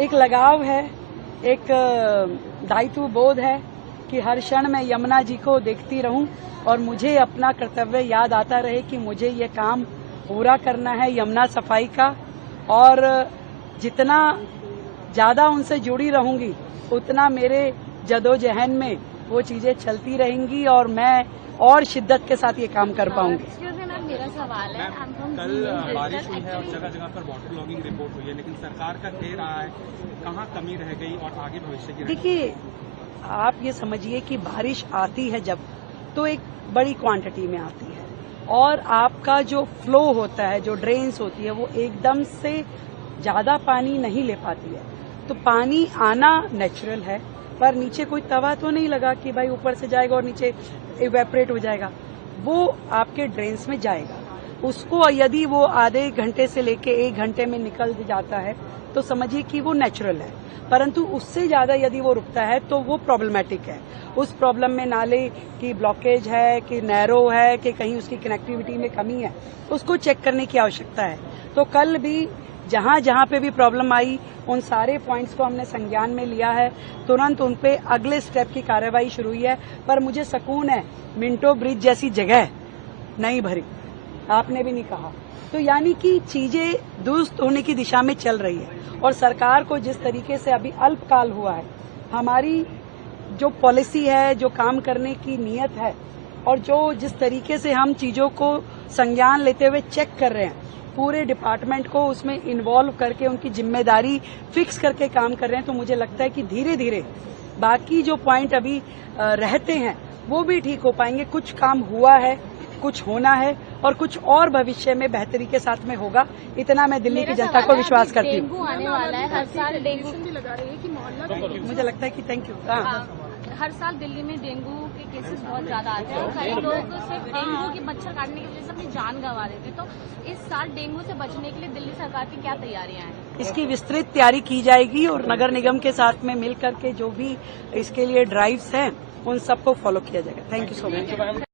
एक लगाव है, एक दायित्व बोध है कि हर क्षण मैं यमुना जी को देखती रहूं और मुझे अपना कर्तव्य याद आता रहे कि मुझे ये काम पूरा करना है यमुना सफाई का। और जितना ज्यादा उनसे जुड़ी रहूंगी उतना मेरे जदोजहद में वो चीजें चलती रहेंगी और मैं और शिद्दत के साथ ये काम कर पाऊंगी। मेरा सवाल है, कल बारिश हुई है और जगह जगह पर वाटर लॉगिंग रिपोर्ट हुई है, लेकिन सरकार का कह रहा है कहाँ कमी रह गई और आगे भविष्य की। देखिए, आप ये समझिए कि बारिश आती है जब तो एक बड़ी क्वांटिटी में आती है और आपका जो फ्लो होता है, जो ड्रेन्स होती है, वो एकदम से ज्यादा पानी नहीं ले पाती है। तो पानी आना नेचुरल है, पर नीचे कोई तवा तो नहीं लगा कि भाई ऊपर से जाएगा और नीचे इवेपोरेट हो जाएगा। वो आपके ड्रेन्स में जाएगा। उसको यदि वो आधे घंटे से लेके 1 घंटे में निकल जाता है तो समझिए कि वो नेचुरल है, परंतु उससे ज्यादा यदि वो रुकता है तो वो प्रॉब्लमेटिक है। उस प्रॉब्लम में नाले की ब्लॉकेज है कि नैरो है कि कहीं उसकी कनेक्टिविटी में कमी है, उसको चेक करने की आवश्यकता है। तो कल भी जहां जहां पे भी प्रॉब्लम आई उन सारे पॉइंट्स को हमने संज्ञान में लिया है, तुरंत उन पे अगले स्टेप की कार्रवाई शुरू हुई है। पर मुझे सुकून है, मिंटो ब्रिज जैसी जगह नहीं भरी, आपने भी नहीं कहा। तो यानी कि चीजें दुरुस्त होने की दिशा में चल रही है और सरकार को जिस तरीके से अभी अल्पकाल हुआ है, हमारी जो पॉलिसी है, जो काम करने की नीयत है और जो जिस तरीके से हम चीजों को संज्ञान लेते हुए चेक कर रहे हैं, पूरे डिपार्टमेंट को उसमें इन्वॉल्व करके उनकी जिम्मेदारी फिक्स करके काम कर रहे हैं, तो मुझे लगता है कि धीरे धीरे बाकी जो पॉइंट अभी रहते हैं वो भी ठीक हो पाएंगे। कुछ काम हुआ है, कुछ होना है और कुछ और भविष्य में बेहतरी के साथ में होगा, इतना मैं दिल्ली की जनता को विश्वास करती हूँ। डेंगू आने वाला है, हर साल डेंगू लगा रही है कि मोहल्ला, मुझे लगता है कि थैंक यू। हर साल दिल्ली में डेंगू के केसेस बहुत ज्यादा आते हैं और कई लोग सिर्फ डेंगू के मच्छर काटने की वजह से अपनी जान गंवा देते हैं। तो इस साल डेंगू से बचने के लिए दिल्ली सरकार की क्या तैयारियां हैं? इसकी विस्तृत तैयारी की जाएगी और नगर निगम के साथ में मिल करके जो भी इसके लिए ड्राइव्स हैं उन सबको फॉलो किया जाएगा। Thank you so much.